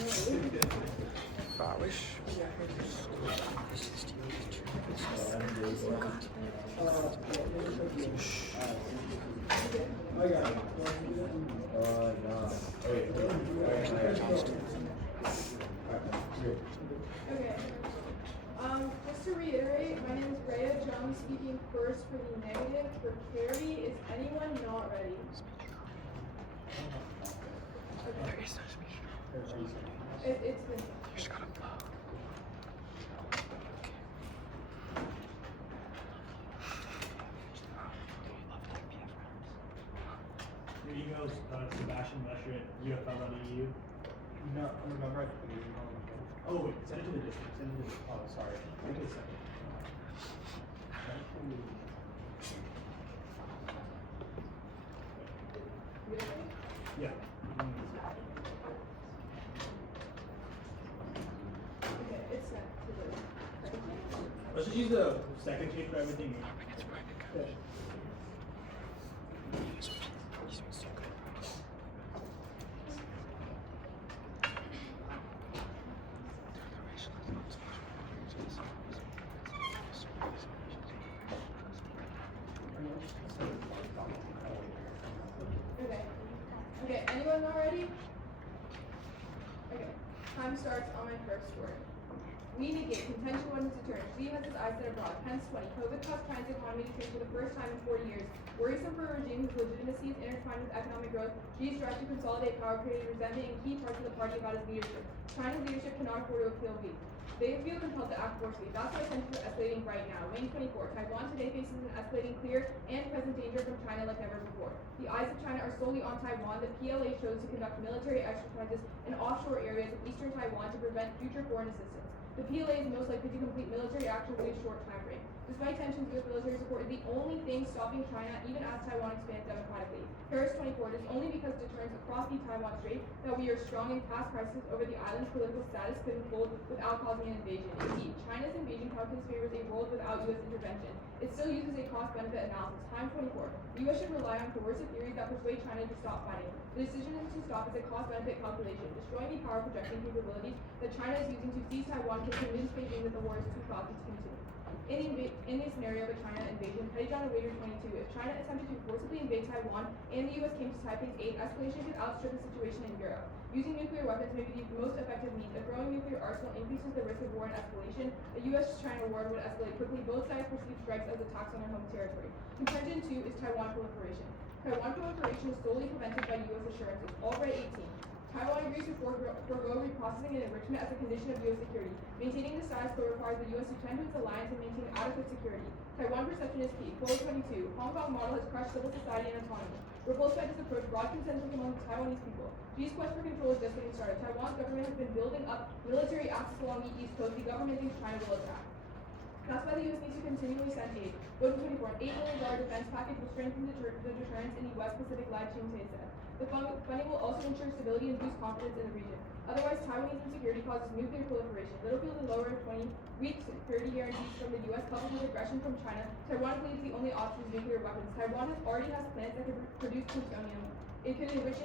Just to reiterate, my name is Rhea Jones speaking first for the negative. For Cary, is anyone not ready? Okay. It's been. Your email's Sebastian Lesher at UFL.eu. No, remember. Oh wait, send it to the district. Send it to the, oh sorry. Make it a second. Yeah. Okay, it's sent to the. Let's just use the second page for everything. Yeah. Okay, anyone not ready? Okay, time starts on my first word. We negate contention when it's deterrent. G has its eyes set abroad. Hence 20. COVID caused China's economy to shrink for the first time in 40 years. Worrisome for a regime whose legitimacy is intertwined with economic growth. G's drive to consolidate power created resentment in key parts of the party about its leadership. China's leadership cannot afford to appeal weak. They feel compelled to act forcefully. That's why tensions are escalating right now. Wayne 24. Taiwan today faces an escalating clear and present danger from China like never before. The eyes of China are solely on Taiwan. The PLA chose to conduct military exercises in offshore areas of eastern Taiwan to prevent future foreign assistance. The PLA is most likely to complete military action within a short time frame. Despite tensions, U.S. military support is the only thing stopping China, even as Taiwan expands democratically. Paris 24, it is only because deterrence across the Taiwan Strait that we are strong in past crises over the island's political status could unfold without causing an invasion. Indeed, China's invasion calculus favors a world without U.S. intervention. It still uses a cost-benefit analysis. Time 24. The U.S. should rely on coercive theories that persuade China to stop fighting. The decision to stop is a cost-benefit calculation, destroying the power projection capabilities that China is using to seize Taiwan to convince Beijing that the war is too costly to continue. In the scenario of a China invasion, Petty John and Waiter 22, if China attempted to forcibly invade Taiwan and the U.S. came to Taipei's aid, escalation could outstrip the situation in Europe. Using nuclear weapons may be the most effective means. A growing nuclear arsenal increases the risk of war and escalation. A U.S.-China war would escalate quickly. Both sides perceive strikes as attacks on their home territory. Contention 2 is Taiwan proliferation. Taiwan proliferation is solely prevented by U.S. assurances. Albright 18. Taiwan agrees to forego reprocessing and enrichment as a condition of U.S. security. Maintaining the status quo requires the U.S. to tend to its alliance and maintain adequate security. Taiwan perception is key. Quote 22. Hong Kong model has crushed civil society and autonomy. Repulsed by this approach, broad consensus among the Taiwanese people. G's quest for control is just getting started. Taiwan's government has been building up military axis along the east coast. The government thinks China will attack. That's why the U.S. needs to continually send aid. Vote 24. An $8 billion defense package will strengthen the deterrence in the West Pacific, Lai Ching-te said. The funding will also ensure stability and boost confidence in the region. Otherwise, Taiwanese insecurity causes nuclear proliferation. Littlefield and lower 20 weak security guarantees from the U.S. coupled with aggression from China. Taiwan believes the only option is nuclear weapons. Taiwan already has plants that could produce plutonium. It could enrich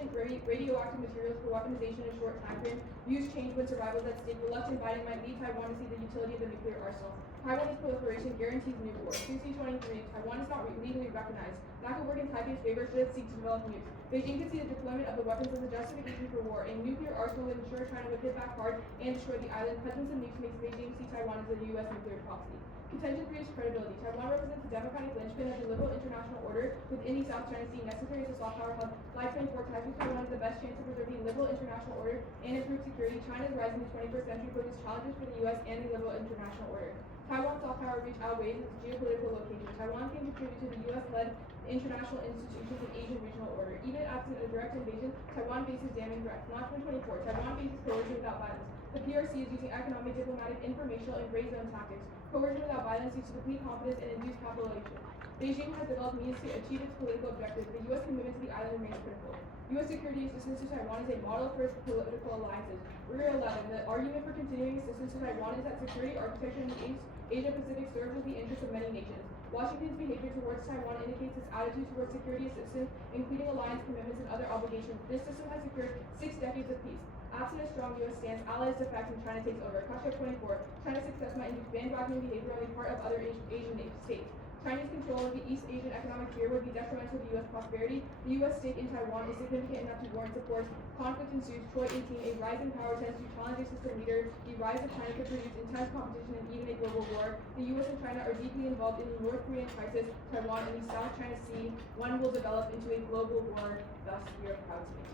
radioactive materials for weaponization in a short time frame. Views change when survival is at stake. Reluctant Biden might lead Taiwan to see the utility of the nuclear arsenal. Taiwanese proliferation guarantees nuke war. CC-23, Taiwan is not legally recognized. That could work in Taipei's favor should it seek to develop nukes. Beijing could see the deployment of the weapons as a justification for war. A nuclear arsenal would ensure China would hit back hard and destroy the island. Presence of nukes makes Beijing see Taiwan as a U.S. nuclear proxy. Contention 3 is credibility. Taiwan represents the democratic linchpin of the liberal international order within the South China Sea, necessary as a soft power hub. Lai 24 ties with Taiwan is the best chance of preserving liberal international order and improve security. China's rise in the 21st century poses challenges for the U.S. and the liberal international order. Taiwan's soft power reach outweighs its geopolitical location. Taiwan can contribute to the U.S.-led international institutions and Asian regional order. Even absent a direct invasion, Taiwan faces damning threats. Not 2024. Taiwan faces coercion without violence. The PRC is using economic, diplomatic, informational, and gray zone tactics. Coercion without violence leads to complete confidence and induced capitulation. Beijing has developed means to achieve its political objectives. The U.S. commitment to the island remains critical. U.S. security assistance to Taiwan is a model for its political alliances. Rear 11. The argument for continuing assistance to Taiwan is that security architecture in the Asia Pacific serves with the interests of many nations. Washington's behavior towards Taiwan indicates its attitude towards security assistance, including alliance commitments and other obligations. This system has secured 6 decades of peace. Absent a strong U.S. stance, allies defect and China takes over. Question 24. China's success might induce bandwagoning behavior on the part of other Asian states. Chinese control of the East Asian economic sphere would be detrimental to U.S. prosperity. The U.S. stake in Taiwan is significant enough to warrant support. Conflict ensues. Troy 18. A rise in power tends to challenge a system leader. The rise of China could produce intense competition and even a global war. The U.S. and China are deeply involved in the North Korean crisis, Taiwan, and the South China Sea. One will develop into a global war. Thus, we are proud to make it.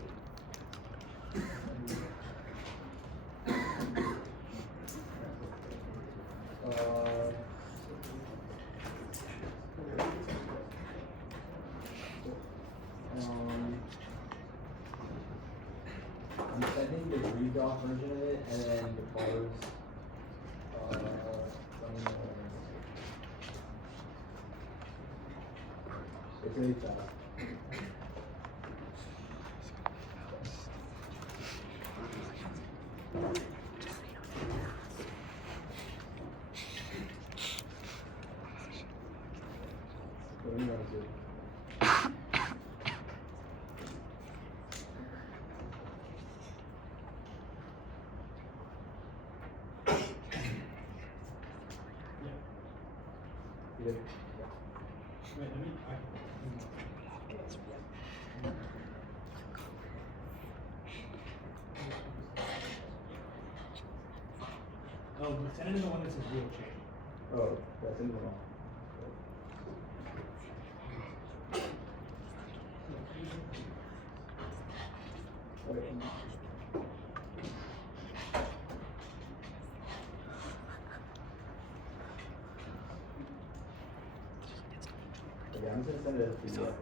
I'm sending the redraw version of it and then the colors. It's really fast. What do you want to do? Wait, let me. Oh, send it to the one that says real change. Oh, that's in the wrong. Okay, I'm just gonna send it as PDF.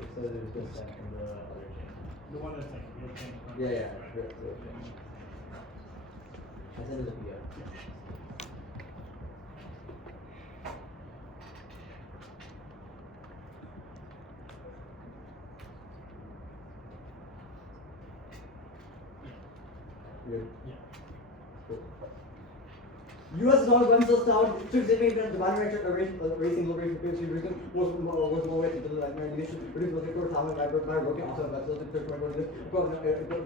It says it was just sent from the other chain. The one that's like real change. Yeah, real chain. I sent it as PDF. Good. Yeah. Cool. U.S. dollar went so down to significant demand racing global reducing was more weight into the ammunition, reducing the core time by working also about the third point of this, but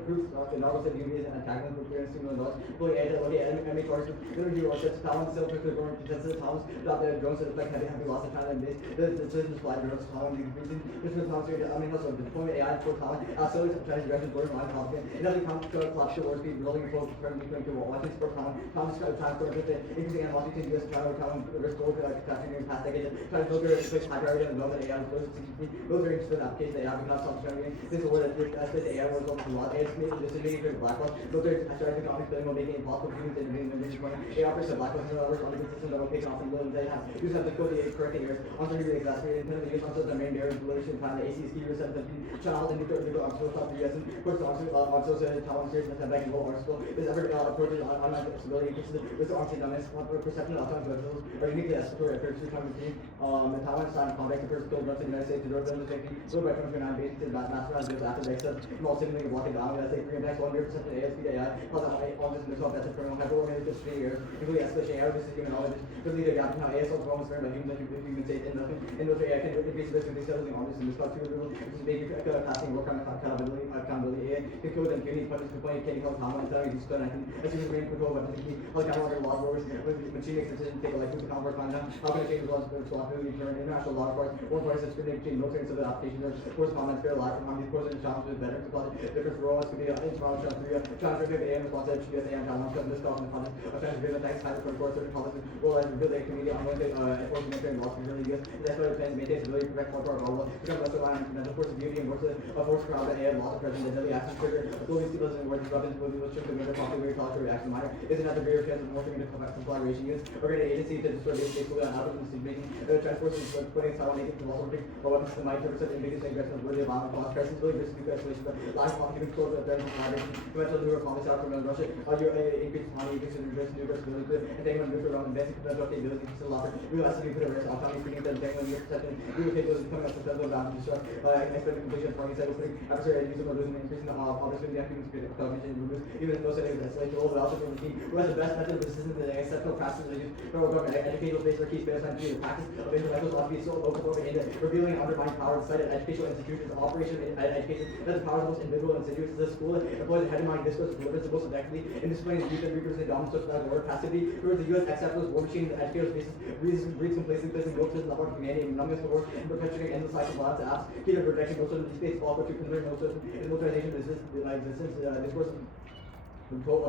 groups in our city units and attacking the clearance to the north, fully added what the enemy forces, energy or sets down, self to the defensive towns, that the drones that like heavy loss of China and base, the decisions fly drones town, increasing different towns here, I mean, also deployment AI for town, so it's Chinese direction border line confident, another comes to collapse war speed, rolling approach, currently going to watching for town, transport with the increasing animosity to U.S. China, town, risk gold, catastrophe in the past decade, trying to filter its high priority and know that AI was those are interested in applications that AI becomes self-determining. This is where the AI was going to a lot. AI is making for the black box. Those are strategic economics building will make it impossible for humans to intervene in the point. AI operates the black box and others on the system that will take off and will they have. You just have to go the correct areas. Uncertainty exacerbated. Independent use on the main barriers, relation time, the ACS key reset, the channel, and nuclear arms stop the U.S. and puts also said Taiwan series and back in low arsenal. This effort approaches online stability increases with the arms and dominance, perception of autonomous vessels are uniquely escalatory efforts to time routine. The Taiwan signed a compact first killed once in the United States to drop them to safety. So by 2029 basis to master rounds just after they said small signaling block it down. That's a 3 impacts 1 year perception ASP to AI. Plus on this missile that's a criminal hyper organized 3 years. Including escalation error, this is human knowledge. Could lead to a gap in how ASL performance framed by humans and human state and nothing. In those AI can increase risk of destabilizing arms and miscall 2 removal. This is big passing work on accountability. AI can kill with impunity, punches to point, killing health, Taiwan, and telling you to stun. I can assume brain control weapons. Like I want to law wars with machine extension, take a like to convert time down. How can it change the laws of philosophy, turn international law enforcement, one party says scrutiny between military and civil applications, or force comments, fair life, from how these courses and challenges with better because different for all us could be in Toronto, China, Korea, China, Korea, AM, response, HBS, AM, Taiwan, China, this stuff in the context of China's agreement, thanks, China, for certain policies, well, as revealed, the community, unwanted, enforcement, military, and laws, really good. That's why it plans to maintain stability, protect culture, our law, become less reliant on the force of beauty and works of force crowd, and AM, laws of president, the daily action trigger, ability to listen and words, weapons, will be restricted, major popular, culture, reaction, minor, isn't at the greater chance of morphing into proliferation units, organized agency to destroy basically on algorithms decision-making, transport and putting Taiwan naked to also bring weapons to mind to research and biggest aggression worthy of violent cause, crisis, really risk nuclear escalation, but lack of human control, threats and collaboration, conventional nuclear conflicts out from Russia, increased money, increased nuclear stability, and taking nuclear around investing conventional stability, increased the locker, real estimate put a risk, autonomy, freedom, then taking nuclear protection, real capability becoming a successful bound to destroy, expected completion of target cycle, putting adversary and using or losing, increasing the opportunity and human cognition, removes, even if no setting is escalation, all the also from the team, who has the best method of resistance and exceptional practices they use, federal government, educational space for key space time to the practice of intellectuals ought to be so local government in revealing and undermining power inside of educational institutions, operation in education, that the power is most individual and insidious to the school, employs a hegemonic discourse, delivers the most effectively, in displaying youth and reproducing dominant social word passivity, towards the U.S. acceptance war machine, the educator's basis, breeds complacent, placing militants in the heart of humanity, and numbness for work, and perpetuating endless cycle of violence apps, key to projection, militants in space, fall to convert militants, and militarization of existence, discourse control,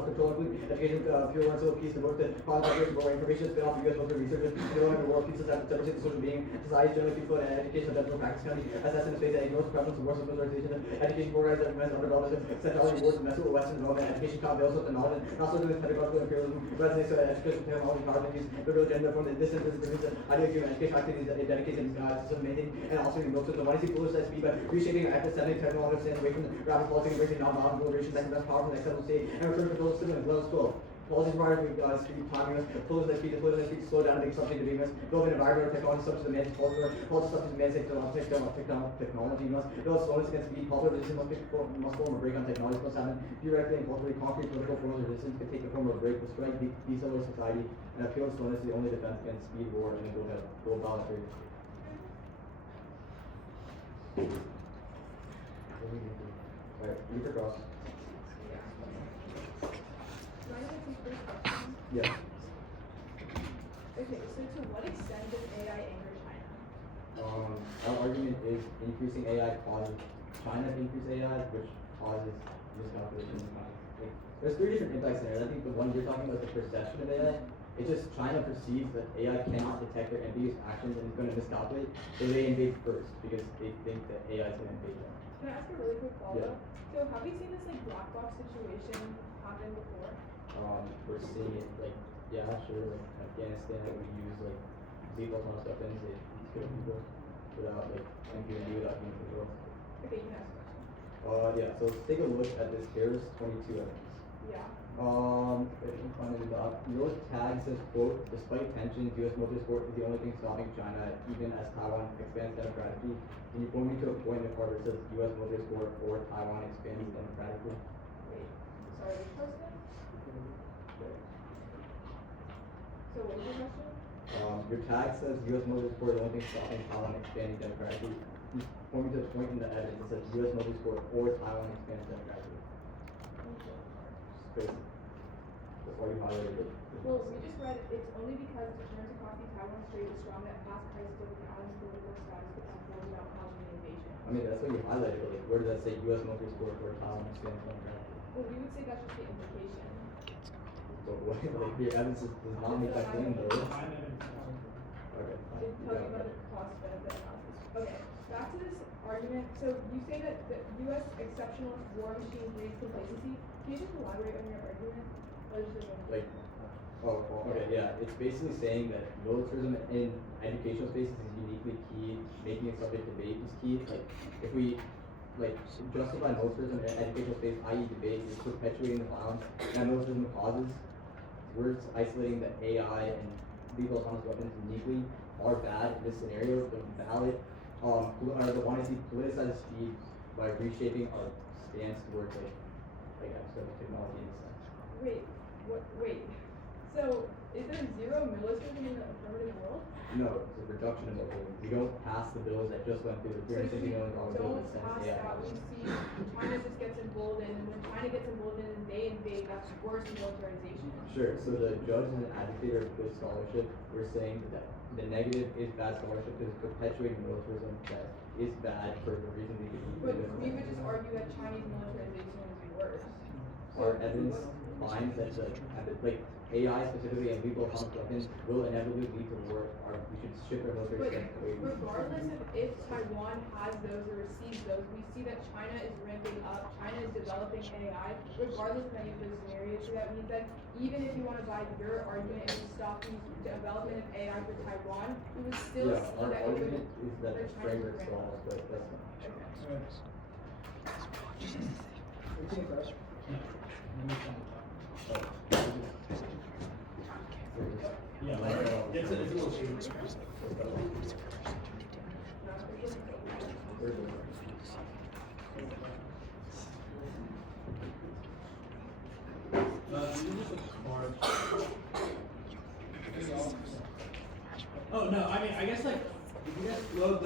education, pure one, civil peace, devote to qualifiers, more information, spin off U.S. military research, development of world peace, separation of social being, society, generally people, and education, general practice, country, assessment of space, and ignores the prevalence of wars of militarization, education programs that prevents underdevelopment, centrality awards, domestic or western development, education, avails of the knowledge, not so doing pedagogical imperialism, resonates with education, technology, power, and use, liberal agenda from the distance, idea of human education activities that dedication to maintaining, and also in military, the one see politicized speed by reshaping epistemic technological stand away from the rapid politics, embracing non-violent deliberation, that can best power from the external state, and return control of civilians. Level 12. Policies require speed, timing us, close the speed, to slow down, and make something to be missed. Build an environment or technology such as the man's culture, policies such as the man's technology must build slowness against speed, cultural resistance must form a break on technology, must have theoretically and culturally concrete political forms of resistance can take the form of a break, destroy deceleral society, and appeal to slowness is the only defense against speed, war, and global trade. Alright, read across. Yeah. Okay, so to what extent does AI anger China? Our argument is increasing AI causes China to increase AI, which causes miscalculation. Like, there's three different impacts there. I think the one you're talking about, the perception of AI, it's just China perceives that AI cannot detect their ambiguous actions and is going to miscalculate, so they invade first because they think that AI is going to invade them. Can I ask a really quick follow-up? Yeah. So have we seen this like black box situation happen before? We're seeing it like, yeah, sure, like Afghanistan, we use like lethal tunnel stuff in, they kill people without like impunity, without being controlled. Okay, you can ask a question. Yeah, so let's take a look at this CARES 22 evidence. Yeah. If you can find the doc, your tag says, quote, despite tensions, U.S. military support is the only thing stopping China, even as Taiwan expands democratically. Can you point me to a point in the part where it says U.S. military support or Taiwan expands democratically? Wait, sorry, which person? So what was your question? Your tag says U.S. military support is the only thing stopping Taiwan expanding democratically. Can you point me to a point in the evidence that says U.S. military support or Taiwan expands democratically? Space. That's why you highlighted it. Well, we just read it's only because deterrence across the Taiwan Strait is strong that past crises over the island's political status could unfold without causing an invasion. I mean, that's what you highlighted, but like, where does that say U.S. military support or Taiwan expands democratically? Well, we would say that's just the implication. So what, like, your evidence does not make that claim though. Okay. It tells you about the cost benefit analysis. Okay, back to this argument. So you say that the U.S. exceptionalist war machine breeds complacency. Can you just elaborate on your argument? Or just Like, okay, yeah. It's basically saying that militarism in educational spaces is uniquely key. Making it subject to debate is key. Like, if we justify militarism in educational space, i.e. debate, is perpetuating the violence that militarism causes. We're isolating that AI and lethal autonomous weapons uniquely are bad in this scenario. The valid, the one is politicized speed by reshaping our stance towards like epistemic technology in a sense. Wait, what? Wait. So is there zero militarism in the affirmative world? No, it's a reduction in militarism. We don't pass the bills that just went through the $350 million bill Don't that pass says AI. that. We see China just gets emboldened, and when China gets emboldened and they invade, that's worse militarization. Sure, so the judge is an advocate of good scholarship. We're saying that the negative is bad scholarship because it's perpetuating militarism that is bad for the reason we could But we would just argue that Chinese militarization is worse. Our evidence, finds that like AI specifically and people weapons will inevitably lead to war, or we should shift our military But strength away from regardless of if Taiwan has those or receives those, we see that China is ramping up, China is developing AI. Regardless of any of those scenarios, so that means that even if you want to buy your argument and stop the development of AI for Taiwan, we would still see our that it would argument is that the China framework would ramp stalls, up. but that's Yeah, like, it's a little serious. Oh no, I mean, I guess like if you guys load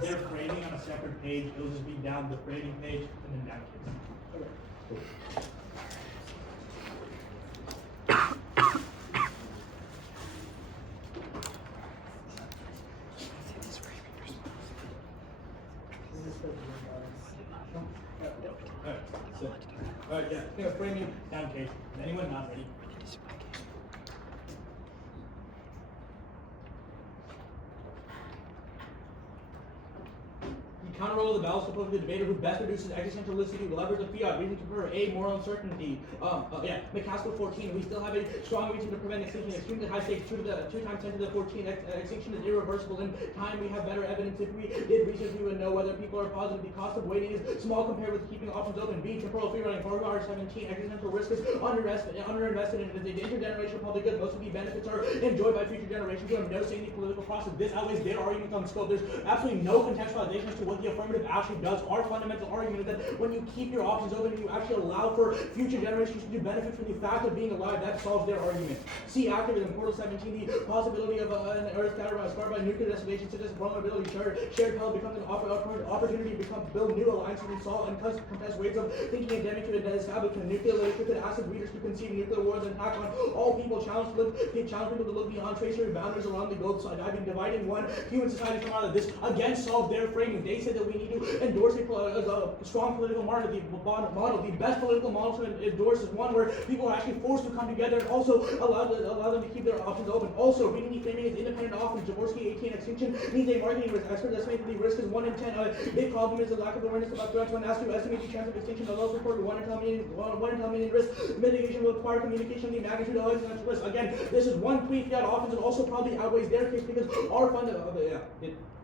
their framing on a separate page, it'll just be down the framing page and then down here. Alright, yeah, framing down case. Is anyone not ready? Counter-roll the balance opposed to the debater who best reduces existentialisticity, leverage of fiat, reason to prefer A, moral uncertainty. McCaskill 14, we still have a strong reason to prevent extinction, extremely high stakes, 2 times 10 to the 14, extinction is irreversible. In time we have better evidence. If we did research, we would know whether people are positive. The cost of waiting is small compared with keeping options open. B, temporal free running, 4R17, existential risk is underinvested in it. The intergenerational public good, most of the benefits are enjoyed by future generations who have no say in the political process. This outweighs their argument on scope. There's absolutely no contextualization as to what the affirmative actually does. Our fundamental argument is that when you keep your options open and you actually allow for future generations to benefit from the fact of being alive, that solves their argument. See activism, Portal 17, the possibility of an Earth scarred by nuclear desolation, such as vulnerability, shared power becomes an opportunity to build new alliances and solve and contest ways of thinking endemic to the establishment. Nuclear literature could ask readers to conceive nuclear wars and attack on all people, challenge people to look beyond tracery boundaries around the globe, dividing one human society from another. This again solved their framing. They said that we need to endorse a strong political model. The best political model to endorse is one where people are actually forced to come together and also allow them to keep their options open. Also, reading the framing is independent options. Jaworski 18 Extinction needs a marketing risk. Experts estimate the risk is 1 in 10. Big problem is the lack of awareness about threats. When asked to estimate the chance of extinction, the lowest report 1 in 10 million risk. Mitigation will require communication of the magnitude of existential risk. Again, this is one pre-fiat offense and also probably outweighs their case because our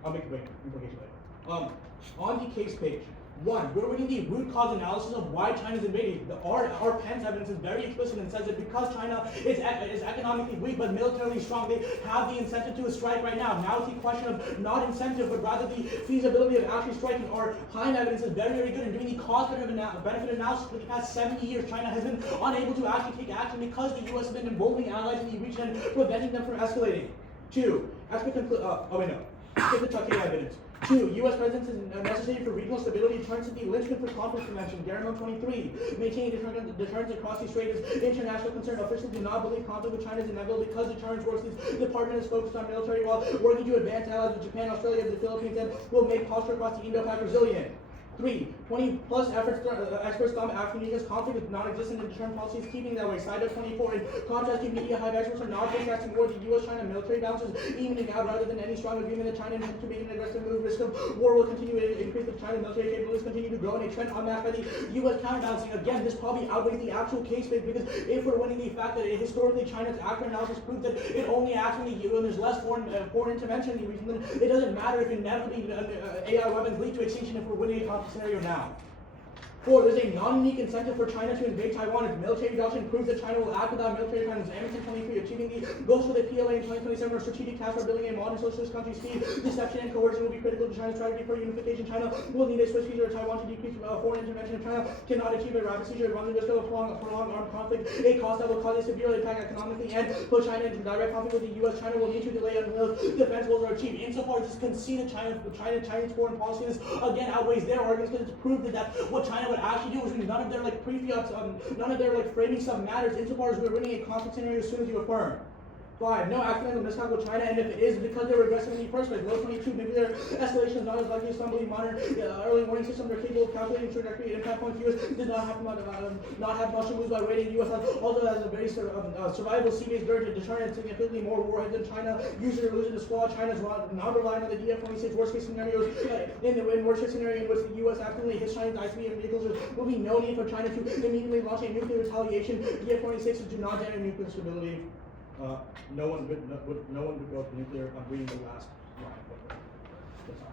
I'll make a break. Implication later. On the case page, 1, we're reading the root cause analysis of why China is invading. Our Pence evidence is very explicit and says that because China is economically weak but militarily strong, they have the incentive to strike right now. Now it's a question of not incentive, but rather the feasibility of actually striking. Our Hein evidence is very, very good in doing the cost-benefit analysis for the past 70 years. China has been unable to actually take action because the U.S. has been emboldening allies in the region and preventing them from escalating. 2, as we conclude, skip the Takeda evidence. 2, U.S. presence is necessary for regional stability. Turns to the linchpin for conflict prevention. Garamond 23. Maintaining deterrence across the strait is international concern. Officials do not believe conflict with China is inevitable because deterrence works. The department is focused on military while working to advance allies with Japan, Australia, and the Philippines, and will make posture across the Indo-Pac resilient. 3, 20+ experts thumb Africa's conflict is non-existent and deterrent policy is keeping that way. Side of 24, in contrast to media, hive experts are not forecasting war. The U.S.-China military balance is evening out rather than any strong agreement that China intends to make an aggressive move. Risk of war will continue to increase if China's military capabilities continue to grow in a trend unmatched by the U.S. counterbalancing. Again, this probably outweighs the actual case base because if we're winning the fact that historically China's actor analysis proves that it only acts when there's less foreign intervention in the region, then it doesn't matter if inevitably AI weapons lead to extinction if we're winning a conflict scenario now. 4, there's a non-unique incentive for China to invade Taiwan. If military doctrine proves that China will act without military plans. Amnesty 23, achieving the goals for the PLA in 2027 are strategic tasks for building a modern socialist country. Speed, deception, and coercion will be critical to China's strategy for unification. China will need a Swiss feature of Taiwan to decrease foreign intervention. If China cannot achieve a rapid seizure, it runs the risk of a prolonged armed conflict, a cost that will cause a severe impact economically and put China into direct conflict with the U.S. China will need to delay until defense goals are achieved. Insofar as this conceded Chinese foreign policy, this again outweighs their arguments because it's proved that what China would actually do is none of their none of their framing stuff matters insofar as we're winning a conflict scenario as soon as you affirm. 5. No accidental misconduct with China, and if it is because they were aggressive in the first place. Low 22. Nuclear escalation is not as likely as some believe. Modern early warning systems are capable of calculating trajectory and impact points. U.S. does not have much to lose by raiding. U.S. also has a very survival sea-based bird to determine significantly more warheads than China. Using or losing the squad, China's not relying on the DF-26 worst-case scenarios. In worst-case scenario in which the U.S. actively hits Chinese ICBM vehicles, there will be no need for China to immediately launch a nuclear retaliation. DF-26s do not generate nuclear stability. No one would go to nuclear. I'm reading the last line. That's not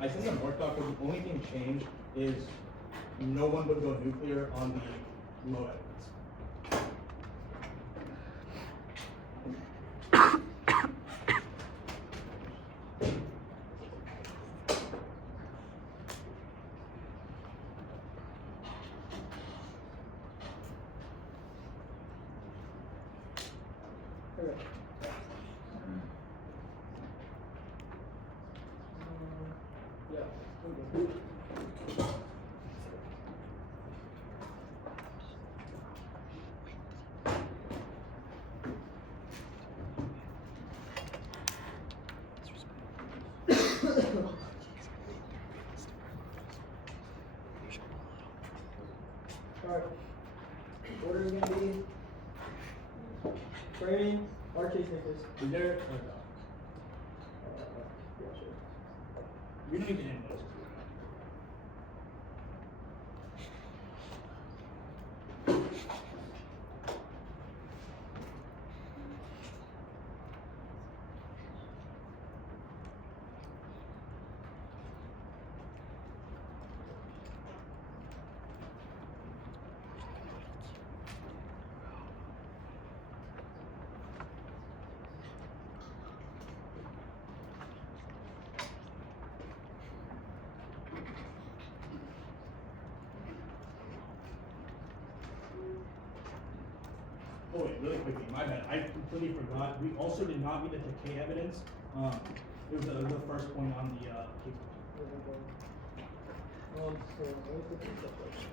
I think the North Doctrine, the only thing changed is no one would go nuclear on the low evidence. Alright. Order is gonna be framing or case makers. Is there? Yeah, sure. We don't need to end those. Oh wait, really quickly, my bad. I completely forgot. We also did not read the decay evidence. It was the first point on the case. So let me put this up right here.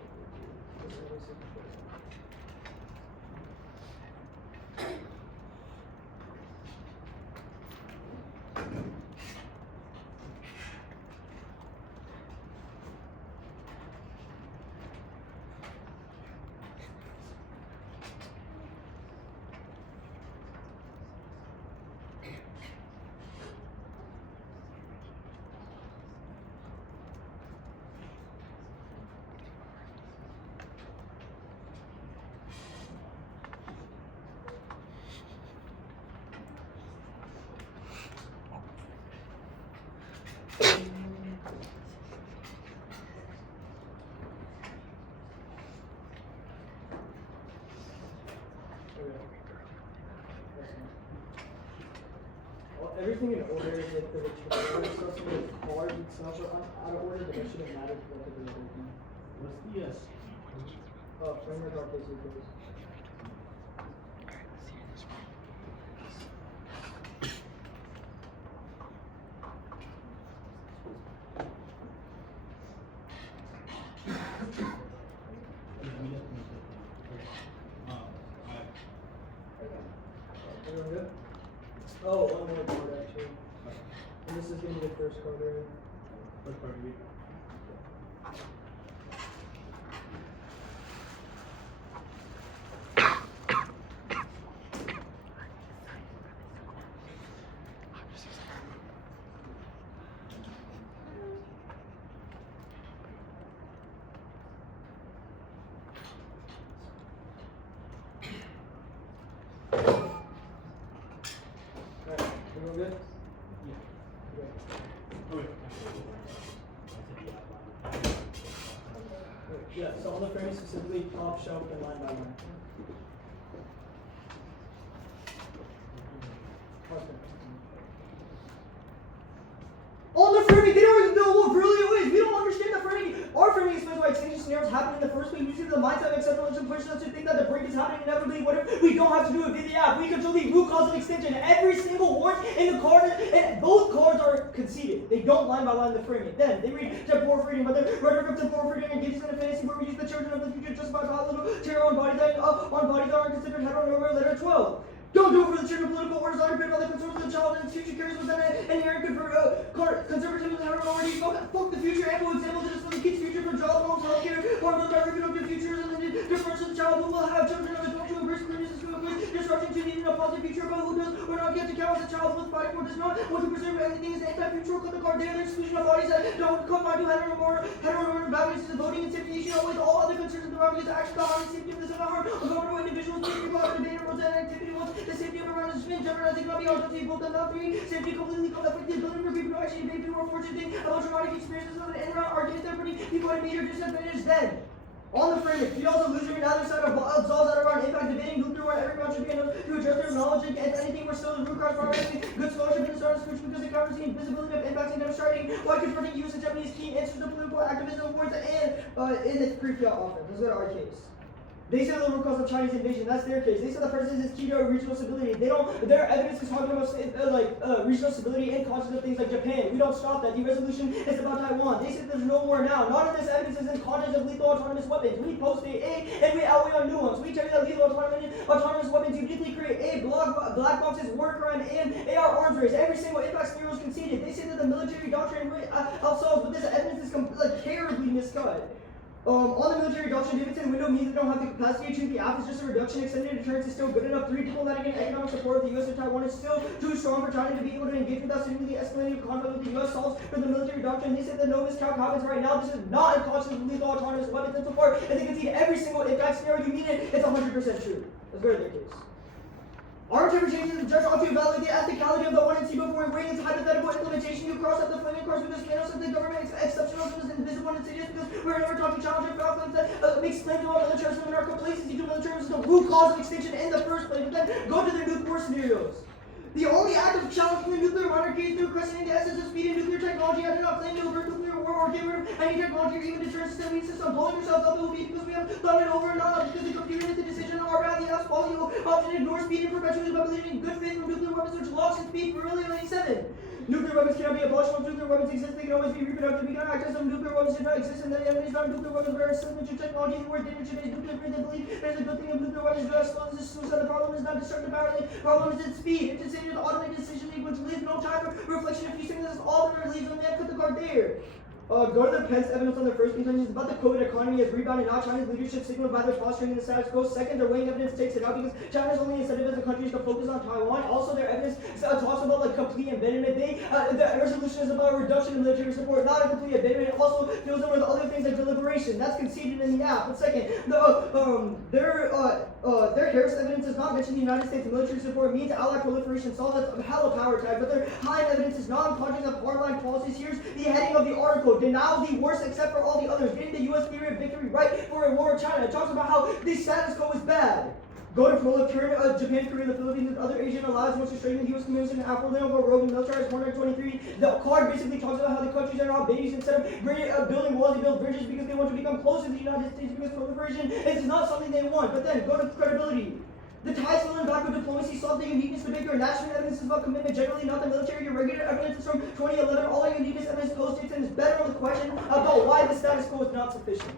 Everything in order is like the return stuff, so the cards and stuff are out of order, but that shouldn't matter what the everything. What's the Framework or case makers. Everyone good? Oh, one more card actually. And this is gonna be the first card, right? First part of it. Alright, everyone good? Yeah. Okay. Oh wait. Yeah, so on the frame specifically, top shelf and line by line. On the framing, they don't even know what really it is. We don't understand the framing. Our framing is specified why extinction scenarios happen in the first place. Usually the mindset of exceptionalism pushes us to think that the break is happening inevitably. What if we don't have to do it via the app? We control the root cause of extinction. Every single one in the card, and both cards are conceded. They don't line by line the framing. Then they read temporal freedom, but the rhetoric of temporal freedom engages in a fantasy where we use the children of the future just by little terror on bodies that are considered heteronormative. Letter 12. Don't do it for the children of political orders underpinned by the concerns of the child and its future carries within it an inherent conservatism and heteronormity. Fuck the future. Ample example to display the kids' future for job, homes, healthcare, or military reproductive futures, and then the difference of the child who will have children of adults who embrace communities to avoid disruption to needing a positive future, but who does or not get to count as a child with fighting or does not want to preserve anything is anti-future. Cut the card there, the exclusion of bodies that don't come by to heteronormative values of voting and safety issue outweighs all other concerns of the right because actually the harm and safety of this and the harm of vulnerable individuals, safety of debate, rules, and activity once the safety of around is been generalized economic outcomes, both and not three, safety completely affect the ability for people to actually debate people more fortunate about traumatic experiences of an in-round arguments that putting people at a major disadvantage. Then, on the framing, you also lose your other side of absolves that around impact debating nuclear war. Everyone should be enough to address their knowledge and anything where still the root cause for good scholarship in the start of switch because it covers the invisibility of impacts and demonstrating why confronting use of Japanese key answers to political activism words and in its pre-fiat offense. Let's go to our case. They say the root cause of Chinese invasion. That's their case. They say the president is key to regional stability. Their evidence is talking about regional stability and concept of things like Japan. We don't stop that. The resolution is about Taiwan. They say there's no war now. None of this evidence is in context of lethal autonomous weapons. We post A and we outweigh on nuance. We tell you that lethal autonomous weapons uniquely create A, black boxes, war crime, and AR arms race. Every single impact scenario is conceded. They say that the military doctrine outsolves, but this evidence is terribly miscut. On the military reduction, Davidson window means they don't have the capacity to treat the app. It's just a reduction. Extended deterrence is still good enough. 3, diplomatic and economic support of the U.S. and Taiwan is still too strong for China to be able to engage without significantly escalating conflict with the U.S. solves for the military reduction. They said that no miscalc happens right now. This is not in conscience of lethal autonomous weapons and so forth. And they concede every single impact scenario you mean it. It's 100% true. Let's go to their case. Our interpretation of the judge ought to evaluate the ethicality of the 1 and 2 before weighing its hypothetical implementation. You cross up the flaming cross because Spanos said the government exceptionalism is invisible and insidious because we're never talking challenge or outcomes that makes claim to our militarism and our complacency to militarism is the root cause of extinction in the first place. But then go to the nuclear war scenarios. The only act of challenging the nuclear monarchy is through questioning the essence of speed in nuclear technology. I do not claim to avert nuclear war or get rid of any technology or even deterrence system. We insist on blowing yourselves up. It will be because we have done it over and over because the computer made the decision on our behalf. The apps follow you often ignore speed and perpetually by believing in good faith from nuclear weapons which lost its speed for really 97. Nuclear weapons cannot be abolished. Once nuclear weapons exist, they can always be reproductive. We cannot act as if nuclear weapons did not exist and then the enemies not nuclear weapons are system technology. The word damage is nuclear free. They believe there's a good thing of nuclear weapons. As long as this suicide, the problem is not destructive power. The problem is its speed. It's insidious automated decision making which leaves no time for reflection. If you think this is all that leaves, then put the card there. Go to the Pence evidence on their first intentions about the COVID economy has rebounded. Now China's leadership signaled by their posturing in the status quo. Second, their weighing evidence takes it out because China's only incentive as a country is to focus on Taiwan. Also, their evidence talks about like complete abandonment. The resolution is about a reduction in military support, not a complete abandonment. It also fills in with other things like deliberation. That's conceded in the app. But second, their Harris evidence does not mention the United States military support means allied proliferation solves a hella power tag. But their high evidence is non-conscious of hardline policies. Here's the heading of the article. Denial the worst except for all the others. Getting the U.S. theory of victory right for a war with China. It talks about how the status quo is bad. Go to proliferation, Japan, Korea, the Philippines, and other Asian allies wants to strengthen the U.S. community and Afro-Latino roving militarized 123. The card basically talks about how the countries are now babies instead of building walls, they build bridges because they want to become closer to the United States because proliferation is not something they want. But then go to credibility. The ties fill in back with diplomacy solve the uniqueness debate. Your national evidence is about commitment, generally not the military. Your regular evidence is from 2011. All our uniqueness evidence post-dates and is better on the question about why the status quo is not sufficient.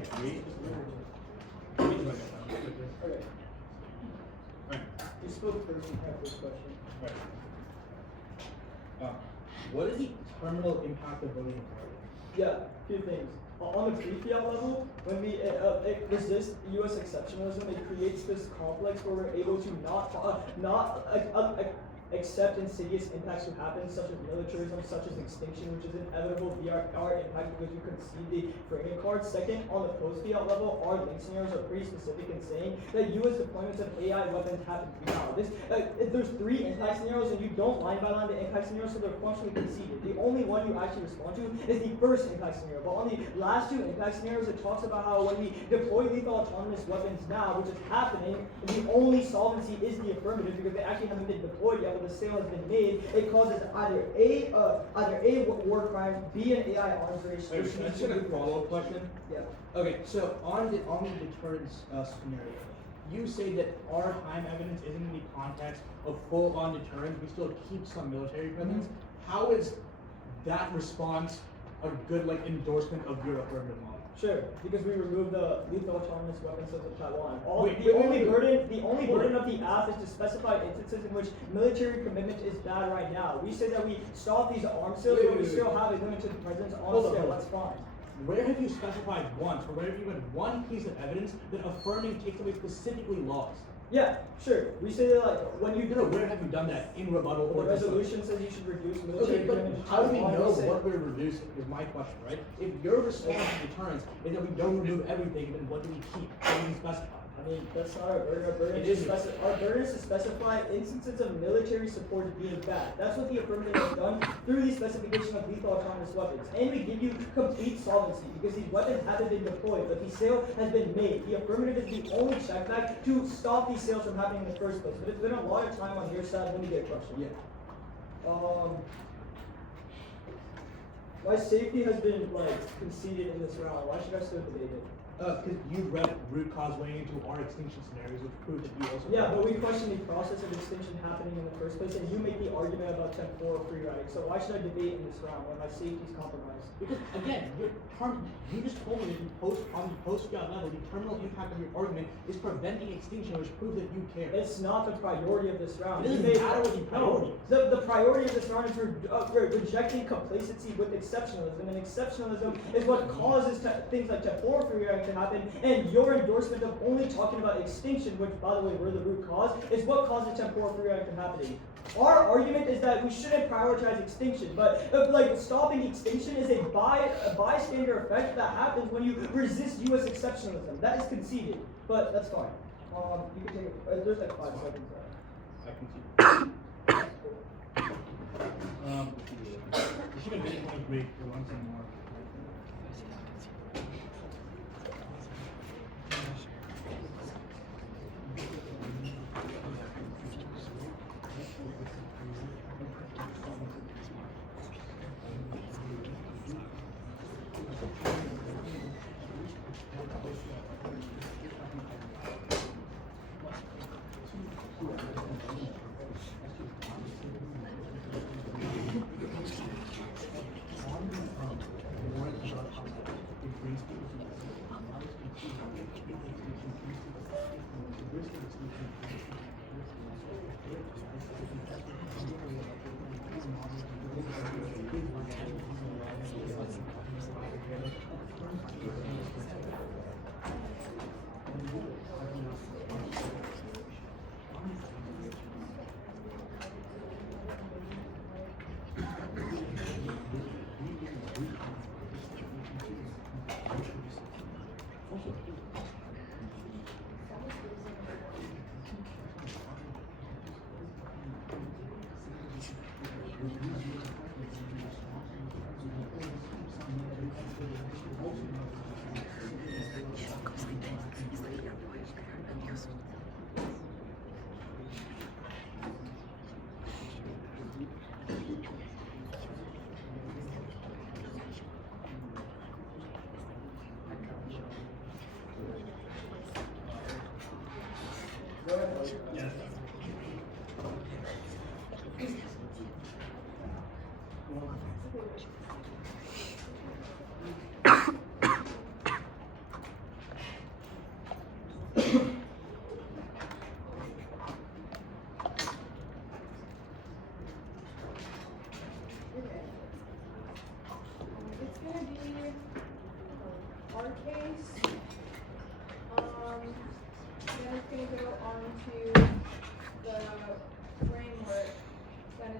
2023. Okay. Alright. You spoke first and have this question. What is the terminal impact of voting authority? Yeah, few things. On the pre-fiat level, when we resist U.S. exceptionalism, it creates this complex where we're able to not accept insidious impacts to happen, such as militarism, such as extinction, which is inevitable via our impact because you concede the framing card. Second, on the post-fiat level, our link scenarios are pretty specific in saying that U.S. deployments of AI weapons happen now. There's 3 impact scenarios, and you don't line by line the impact scenarios, so they're functionally conceded. The only one you actually respond to is the first impact scenario. But on the last 2 impact scenarios, it talks about how when we deploy lethal autonomous weapons now, which is happening, the only solvency is the affirmative because they actually haven't been deployed yet. The sale has been made, it causes either A war crime, B an AI arms race. Wait, can I just get a follow-up question? Yeah. Okay, so on the deterrence scenario, you say that our time evidence isn't in the context of full-on deterrence. We still keep some military presence. How is that response a good endorsement of your affirmative model? Sure, because we removed the lethal autonomous weapons of Taiwan. Wait, the only burden of the app is to specify instances in which military commitment is bad right now. We say that we stop these arms sales, but we still have a limited presence on sale. That's fine. Where have you specified once, or where have you had one piece of evidence that affirming takes away specifically laws? Yeah, sure. We say that when you No, where have you done that in rebuttal? the resolution says you should reduce military Okay, but commitment. how do we know what we're reducing is my question, right? If your response to deterrence is that we don't remove everything, then what do we keep? What do we specify? I mean, that's not our burden. Our burden, It is is. our burden is to specify instances of military support being bad. That's what the affirmative has done through the specification of lethal autonomous weapons. And we give you complete solvency because these weapons haven't been deployed, but the sale has been made. The affirmative is the only check back to stop these sales from happening in the first place. But it's been a lot of time on your side. Let me get a question. Yeah. My safety has been conceded in this round. Why should I still debate it? Because you've read root cause weighing into our extinction scenarios, which prove that you also. Yeah, but we question the process of extinction happening in the first place, and you make the argument about temporal free riding. So why should I debate in this round when my safety is compromised? Because again, you just told me that on the post-fiat level, the terminal impact of your argument is preventing extinction, which proves that you care. It's not the priority of this round. It doesn't matter what the priority is. The priority of this round is rejecting complacency with exceptionalism, and exceptionalism is what causes things like temporal free riding to happen, and your endorsement of only talking about extinction, which by the way we're the root cause, is what causes temporal free riding from happening. Our argument is that we shouldn't prioritize extinction, but stopping extinction is a bystander effect that happens when you resist U.S. exceptionalism. That is conceded, but that's fine. You can take it. There's 5 seconds left. I can see. You should have been in break for once and more.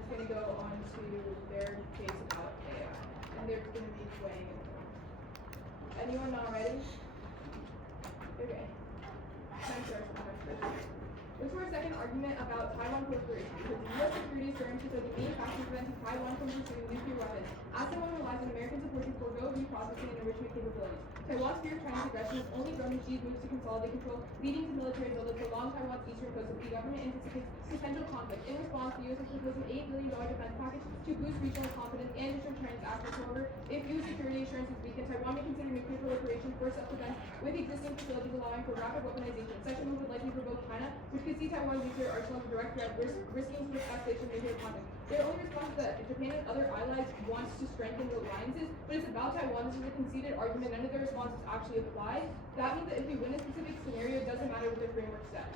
is going to go on to their case about AI, and they're going to be weighing it. Anyone not ready? Okay. Time starts on our first. Let's for a second argument about Taiwan proliferation, because the U.S. security assurances are the main factor preventing Taiwan from pursuing nuclear weapons, as Taiwan relies on American support to forego reprocessing and enrichment capabilities. Taiwan's fear of China's aggression has only grown as Xi's moves to consolidate control, leading to military buildups along Taiwan's eastern coast. The government anticipates potential conflict. In response, the U.S. has proposed an $8 billion defense package to boost regional confidence and ensure China's actions. However, if U.S. security assurances weaken, Taiwan may consider nuclear proliferation for self-defense with existing facilities allowing for rapid weaponization. Such a move would likely provoke China, which could see Taiwan's nuclear arsenal as a direct threat, risking swift escalation of nuclear conflict. Their only response is that Japan and other allies wants to strengthen the alliances, but it's about Taiwan. This is a conceded argument. None of their responses actually apply. That means that if we win a specific scenario, it doesn't matter what the framework said.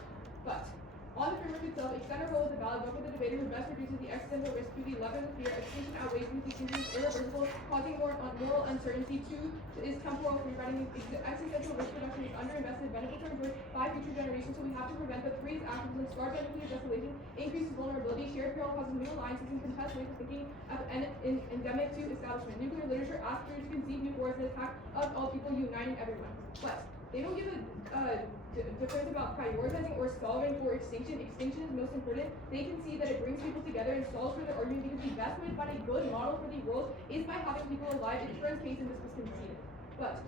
But on the framework itself, extend or hold is a valid vote for the debater who best reduces the existential risk to the level of fear. Extinction outweighs with extinction is irreversible, causing more moral uncertainty. 2 is temporal, providing the existential risk reduction is underinvested, benefits are enjoyed by future generations, so we have to prevent the 3 is activism, scarred by nuclear desolation, increases vulnerability, shared peril causes new alliances, and contests ways of thinking and endemic to establishment. Nuclear literature asks you to conceive new wars as an attack of all people, uniting everyone. But they don't give a difference about prioritizing or solving for extinction. Extinction is most important. They can see that it brings people together and solves for their argument because the best way to find a good model for the world is by having people alive. In Turin's case, and this was conceded. But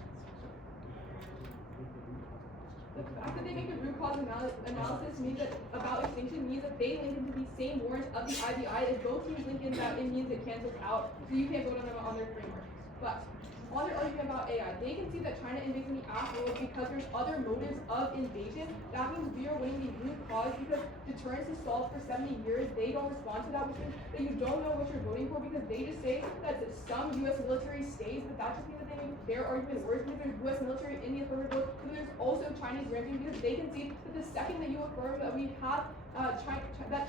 the fact that they make a root cause analysis means that about extinction means that they link into the same warrant of the IBI. If both teams link in, that it means it cancels out, so you can't vote on them on their framework. But on their argument about AI, they can see that China invades in the act world because there's other motives of invasion. That means we are winning the root cause because deterrence is solved for 70 years. They don't respond to that, which means that you don't know what you're voting for because they just say that some U.S. military stays, but that just means that they make their argument worse because there's U.S. military in the affirmative vote, but there's also Chinese ramping because they can see that the second that you affirm that we have that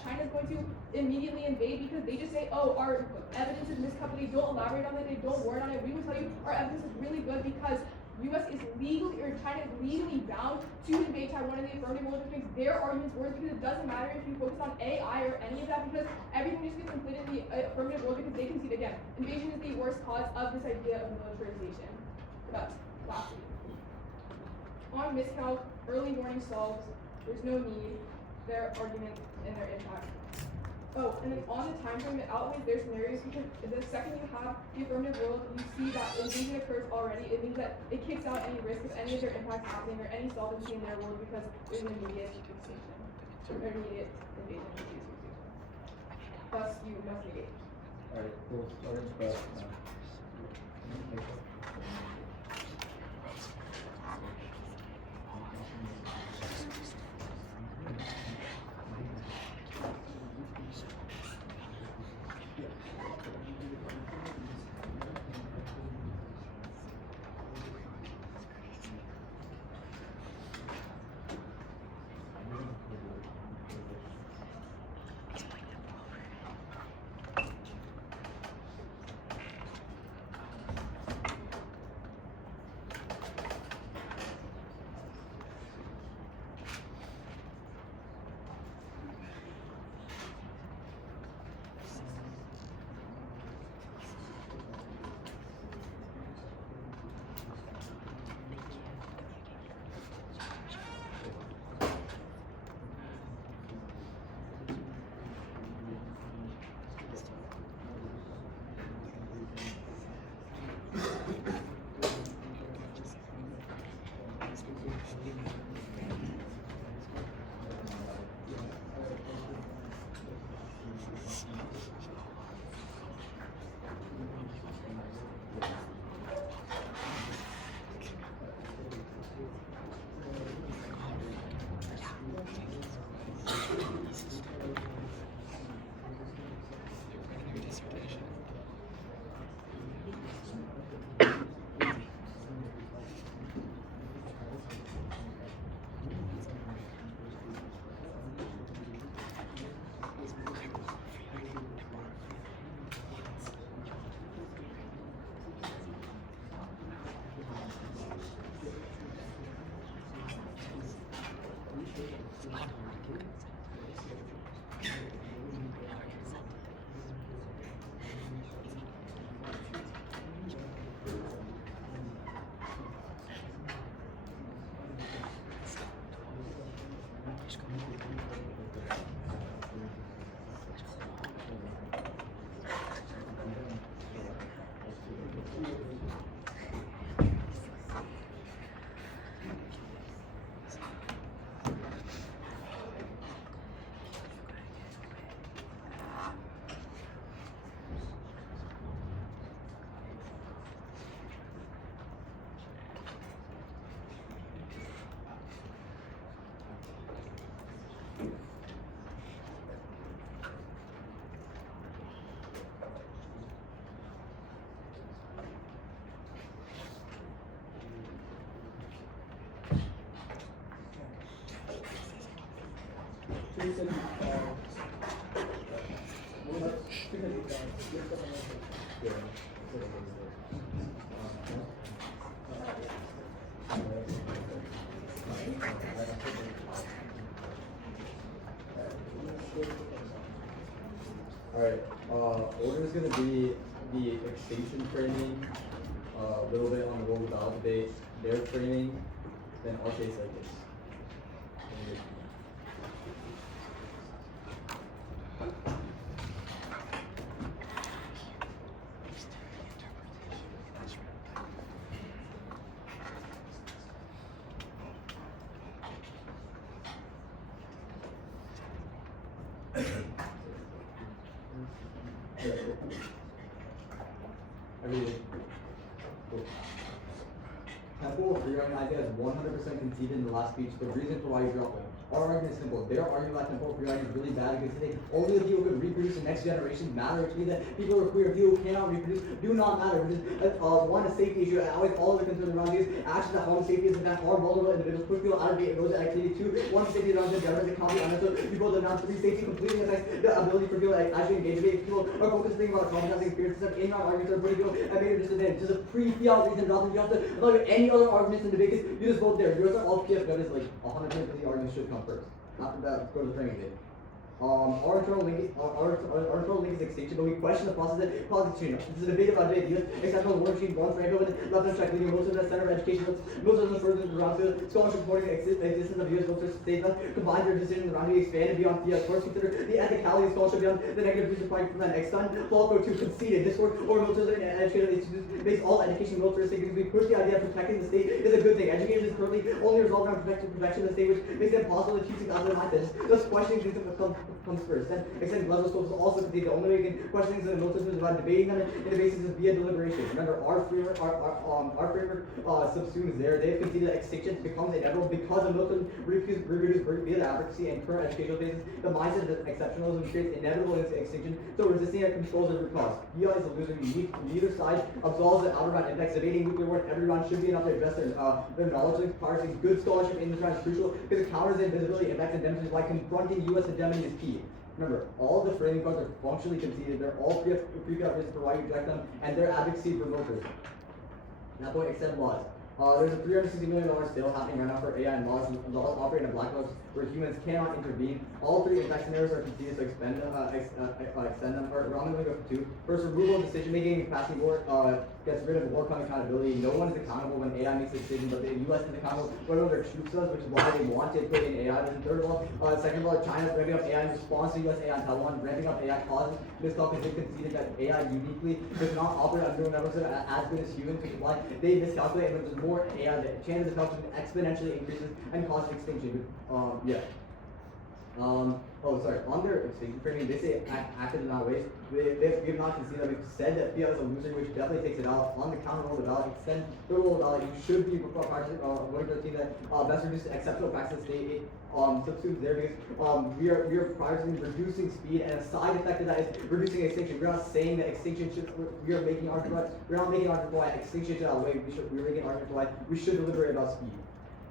China is going to immediately invade because they just say, oh, our evidence is miscut, but they don't elaborate on it, they don't word on it. We will tell you our evidence is really good because U.S. is legally, or China is legally bound to invade Taiwan in the affirmative vote, which makes their arguments worse because it doesn't matter if you focus on AI or any of that because everything just gets completed in the affirmative vote because they concede again. Invasion is the worst cause of this idea of militarization. But lastly, on miscalc, early warning solves, there's no need. Their argument and their impact. Oh, and then on the time frame, it outweighs their scenarios because the second you have the affirmative world, you see that invasion occurs already. It means that it kicks out any risk of any of their impacts happening or any solvency in their world because there's an immediate extinction or immediate invasion. Thus, you must negate. Alright, cool. Orange belt. Because you Alright, order is going to be the extinction framing, a little bit on the world without debate, their framing, then I'll say seconds. Temple free riding idea is 100% conceded in the last speech. The reason for why you dropped it. Our argument is simple. Their argument that temporal free riding is really bad because they only the people who could reproduce the next generation matter, which means that people who are queer, people who cannot reproduce do not matter. Which is one, a safety issue. I always all the concerns around these actions that harm safety is in fact are vulnerable individuals, put people out of date, those are activity. Two, one, safety around the general economy, and so people that not to be safety completely affects the ability for people to actually engage with people are focusing about traumatizing experiences in our arguments are pretty people and make a disadvantage. Just a pre-fiat reason rather than you have to evaluate any other arguments in the debate. You just vote there. Yours are all PF that is like 100% of the arguments should come first. After that, go to the framing date. Our internal link is extinction, but we question the process of prosecution. This is a debate about ideas, exceptional worksheet, one frame of it, left and track leading most of the center of education, most of the further around field, scholarship supporting the existence of US most states, combine their decisions around to expand beyond fiat. First, consider the ethicality of scholarship beyond the negative reasons for prevent extent. Falco 2 conceded. This work or military and educational institutions makes all education militaristic because we push the idea of protecting the state is a good thing. Education is currently only resolved around protection of the state, which makes it impossible to teach things out of the mindset. Just questioning things comes first. Then extended level scopes is also the only way we can question things in the militarism is by debating them in the basis of via deliberation. Remember, our framework subsumes there. They've conceded that extinction becomes inevitable because of military reproduce via the advocacy and current educational basis. The mindset that exceptionalism creates inevitable extinction, so resisting it controls the root cause. VI is a loser. Neither side absolves the outer round index. Debating nuclear war in every round should be enough to address their knowledge of piracy. Good scholarship in this round is crucial because it counters the invisibility effects and demonstrates why confronting U.S. hegemony is key. Remember, all the framing cards are functionally conceded. They're all pre-fiat reasons for why you reject them, and their advocacy for militarism. That point, extend laws. There's a $360 million sale happening right now for AI and laws operating in black box where humans cannot intervene. All three impact scenarios are conceded to extend them, or we're only going to go for two. First, removal of decision-making capacity gets rid of wartime accountability. No one is accountable when AI makes a decision, but the U.S. is accountable when their troops does, which is why they want to put in AI. And third of all, second of all, China's ramping up AI in response to U.S. AI and Taiwan. Ramping up AI causes this talk is conceded that AI uniquely does not operate under networks that are as good as humans, which is why they miscalculate, and when there's more AI, the chance of function exponentially increases and causes extinction. On their extinction framing, they say acted in that way. We have not conceded that. We've said that fiat is a loser, which definitely takes it out. On the counter roll of ballot, extend the roll of ballot, you should be practicing 113 that best reduce exceptional practice state substitutes there because we are prioritizing reducing speed, and a side effect of that is reducing extinction. We're not saying that extinction should. We're not making argument for why extinction should outweigh. We're making an argument for why we should deliberate about speed.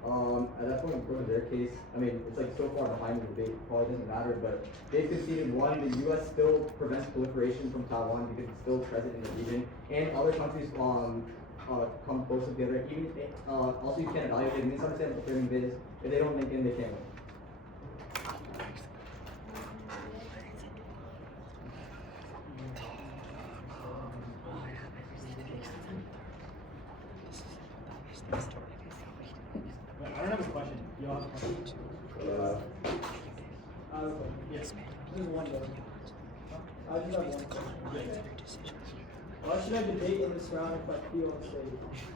At that point, go to their case. I mean, it's like so far behind the debate, it probably doesn't matter, but they've conceded one, the U.S. still prevents proliferation from Taiwan because it's still present in the region, and other countries come close together. Even also, you can't evaluate it. Misunderstand what the framing is. If they don't make it, they can't win. I don't have a question. You all have a question? Yes. This is one though. I just have one question. Why should I debate in this round if I feel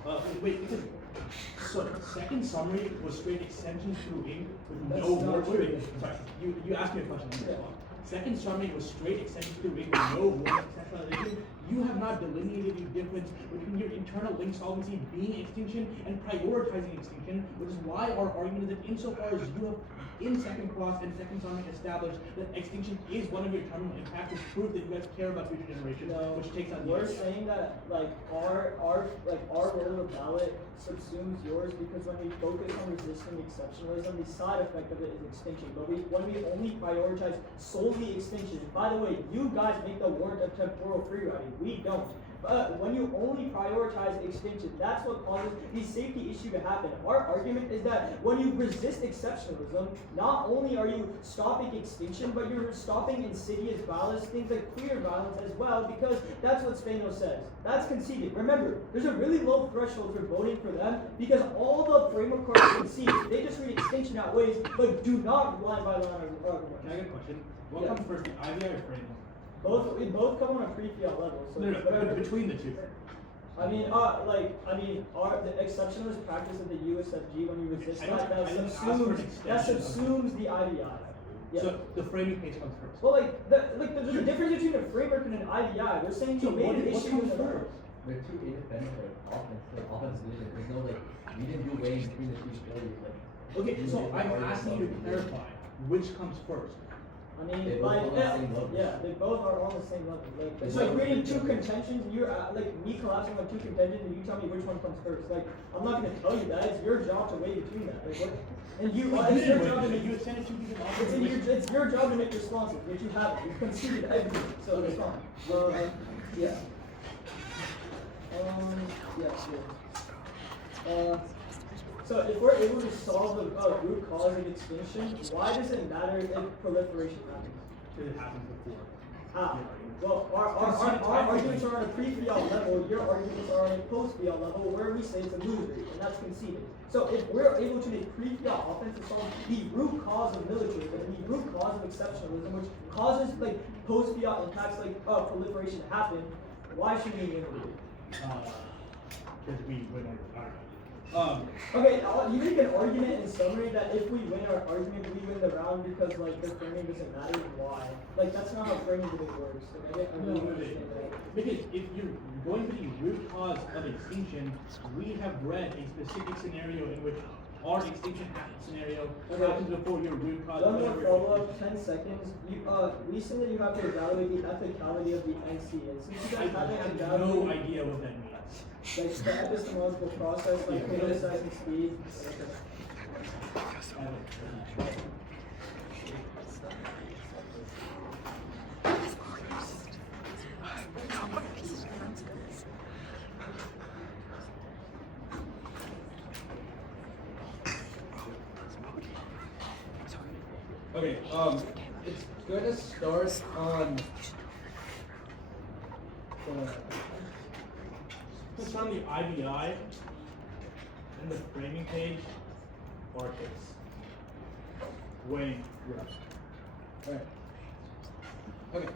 unsafe? Wait, because so second summary was straight extension through ink with That's no not more. true. Wait, sorry. You asked me a question. Yeah. Second summary was straight extension to the ring with no one exceptionalization. You have not delineated the difference between your internal link solvency being extinction and prioritizing extinction, which is why our argument is that insofar as you have in second cross and second summary established that extinction is one of your terminal impacts, is proof that you guys care about future generations, which takes on We're saying that like our role of ballot subsumes yours because when we focus on resisting exceptionalism, the side effect of it is extinction. But when we only prioritize solely extinction, by the way, you guys make the warrant of temporal free riding. We don't. But when you only prioritize extinction, that's what causes the safety issue to happen. Our argument is that when you resist exceptionalism, not only are you stopping extinction, but you're stopping insidious violence, things like queer violence as well, because that's what Spano says. That's conceded. Remember, there's a really low threshold for voting for them because all the framework cards concede. They just read extinction outweighs, but do not rely by the argument. Can I get a question? What comes first, the IVI or framework? We both come on a pre-fiat level. So No, between the two. The exceptionalist practice of the USFG when you resist that subsumes the IVI. Yeah. So the framing page comes first. Well, there's a difference between a framework and an IVI. They're saying you made an issue with the first? They're two independent offense division. There's no we didn't do weighing between the two studies. Okay, so I'm asking you to clarify which comes first. They both on the same level. Yeah, they both are on the same level. It's like reading two contentions, and you're me collapsing on two contentions, and you tell me which one comes first. Like, I'm not going to tell you that. It's your job to weigh between that. Like, what? And it's your job to make it's your job to make responses, which you haven't. You've conceded everything, so it's fine. Yeah. So if we're able to solve the root cause of extinction, why does it matter if proliferation happens? Because it happened before. How? Well, our arguments are on a pre-fiat level, your arguments are on a post-fiat level, where we say it's illusory, and that's conceded. So if we're able to make pre-fiat offense to solve the root cause of militarism, and the root cause of exceptionalism, which causes post-fiat impacts like proliferation to happen, why should we intervene? Because we win our Okay, you make an argument in summary that if we win our argument, we win the round because the framing doesn't matter. Why? That's not how framing debate works. Because if you're going to the root cause of extinction, we have read a specific scenario in which our extinction scenario happens before your root cause. One more follow-up, 10 seconds. We said that you have to evaluate the ethicality of the NC. And since you guys haven't I have no idea what that means. Like the epistemological process, criticizing speed. Okay, it's gonna start on it's on the IVI and the framing page or case. Weighing. Yeah. Alright. Okay.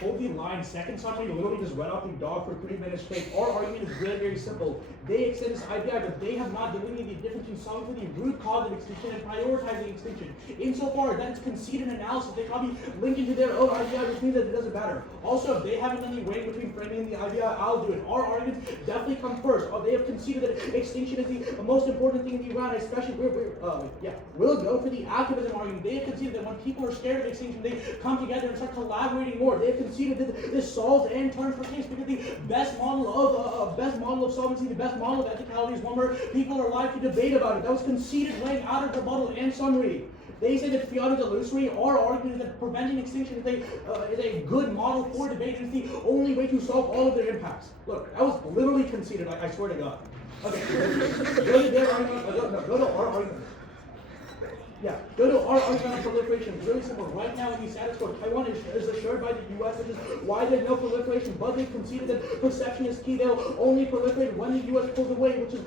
Hold the line. Second summary literally just went off the dog for 3 minutes straight. Our argument is very, very simple. They extend this IPI, but they have not delineated the difference between solving for the root cause of extinction and prioritizing extinction. Insofar as that is conceded analysis, they probably link into their own IPI, which means that it doesn't matter. Also, if they haven't done the weighing between framing and the IPI, I'll do it. Our arguments definitely come first. They have conceded that extinction is the most important thing in the round, especially we'll go for the activism argument. They have conceded that when people are scared of extinction, they come together and start collaborating more. They have conceded that this solves and turns for case because the best model of solvency, the best model of ethicality is one where people are allowed to debate about it. That was conceded weighing out of rebuttal and summary. They say that fiat is illusory. Our argument is that preventing extinction is a good model for debate and it's the only way to solve all of their impacts. Look, that was literally conceded, I swear to God. Okay, go to our argument. Yeah, go to our argument on proliferation. It's really simple. Right now, in the status quo, Taiwan is assured by the U.S., which is why there's no proliferation. But they conceded that perception is key. They'll only proliferate when the U.S. pulls away, which is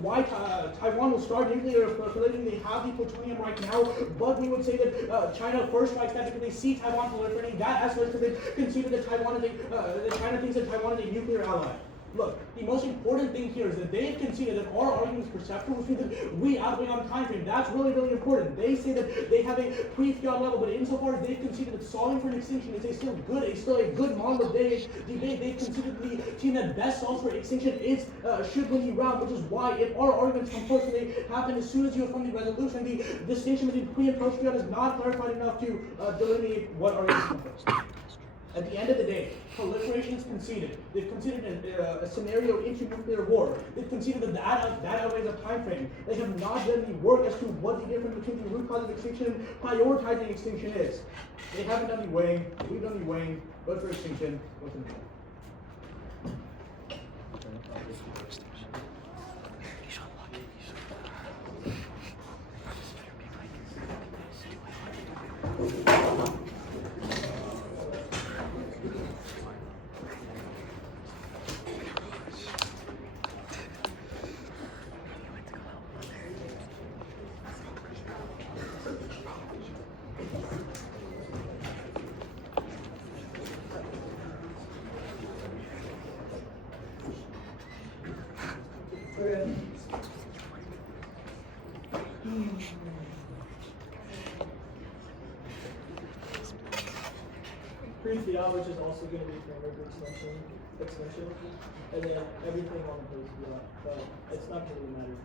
why Taiwan will start nuclear proliferating. They have the plutonium right now, but we would say that China first strikes that because they see Taiwan proliferating. That escalates because they conceded that China thinks that Taiwan is a nuclear ally. Look, the most important thing here is that they have conceded that our argument is perceptual, which means that we outweigh on time frame. That's really, really important. They say that they have a pre-fiat level, but insofar as they've conceded that solving for an extinction is still a good model of debate, they've conceded the team that best solves for extinction should win the round, which is why if our arguments come first, they happen as soon as you affirm the resolution, the distinction between pre and post-fiat is not clarified enough to delineate what arguments come first. At the end of the day, proliferation is conceded. They've conceded a scenario into nuclear war. They've conceded that outweighs a time frame. They have not done the work as to what the difference between the root cause of extinction and prioritizing extinction is. They haven't done the weighing. We've done the weighing. Vote for extinction. Vote for extinction. Okay. Pre-fiat, which is also going to be framework extension, and then everything on the post-fiat, but it's not going to really matter.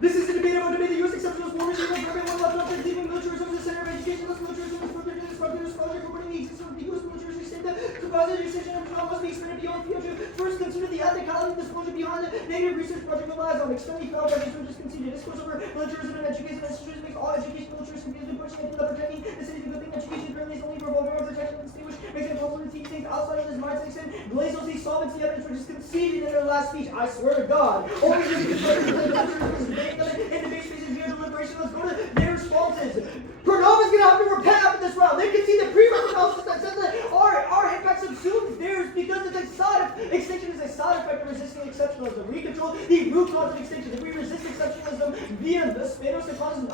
This is a debate about the U.S. exceptionalist formation of everyone left off and leaving militarism as the center of education. Thus, militarism is protected and disrupted as scholarship reporting the existence of the U.S. militaristic state that the positive decision of trial must be expanded beyond field to first consider the ethicality of disclosure beyond the negative research project relies on extending federal projects which is conceded. This goes over militarism and education. Institutions makes all education militarism confused and pushing into the protecting the city. The good thing education currently is only revolving around protection and distinguish, makes it possible to teach things outside of this mindset extent. Blazos the solvency evidence which is conceded in their last speech. I swear to God. Only the deliberation. Let's go to their responses. Pronova's gonna have to repent after this round. They can see the pre-record analysis that says that our impact subsumes theirs because it's a side effect. Extinction is a side effect of resisting exceptionalism. We control the root cause of extinction. If we resist exceptionalism via the Spanos, the causes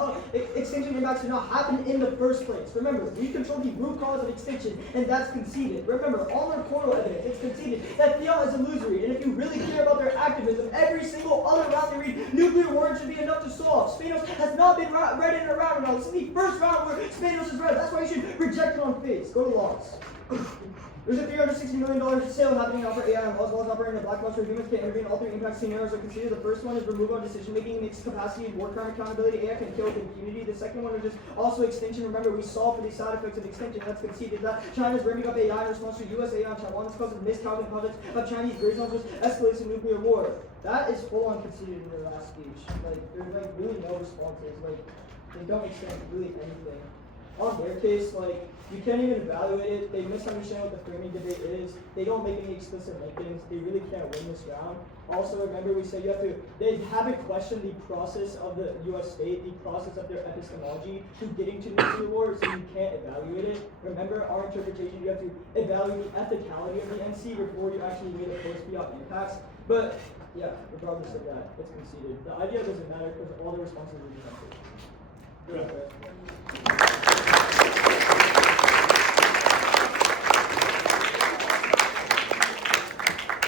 extinction impacts do not happen in the first place. Remember, we control the root cause of extinction, and that's conceded. Remember, on their coral evidence, it's conceded that fiat is illusory, and if you really care about their activism, every single other round they read, nuclear war should be enough to solve. Spanos has not been read in a round at all. This is the first round where Spanos is read. That's why you should reject it on face. Go to laws. There's a $360 million sale happening now for AI and laws operating in a black box where humans can intervene. All three impact scenarios are considered. The first one is removal of decision making, makes capacity, war crime accountability. AI can kill with impunity. The second one is just also extinction. Remember, we saw for the side effects of extinction. That's conceded. That China's ramping up AI in response to US AI on Taiwan. This causes miscalculated projects of Chinese gray zones, which escalates in nuclear war. That is full on conceded in their last speech. Like, there's like really no responses. Like, they don't extend really anything. On their case, like, you can't even evaluate it. They misunderstand what the framing debate is. They don't make any explicit linkings. They really can't win this round. Also, remember we said they haven't questioned the process of the U.S. state, the process of their epistemology to getting to nuclear war, so you can't evaluate it. Remember our interpretation, you have to evaluate the ethicality of the NC before you actually weigh the post-fiat impacts. But, yeah, regardless of that, it's conceded. The idea doesn't matter because all the responses are defensive.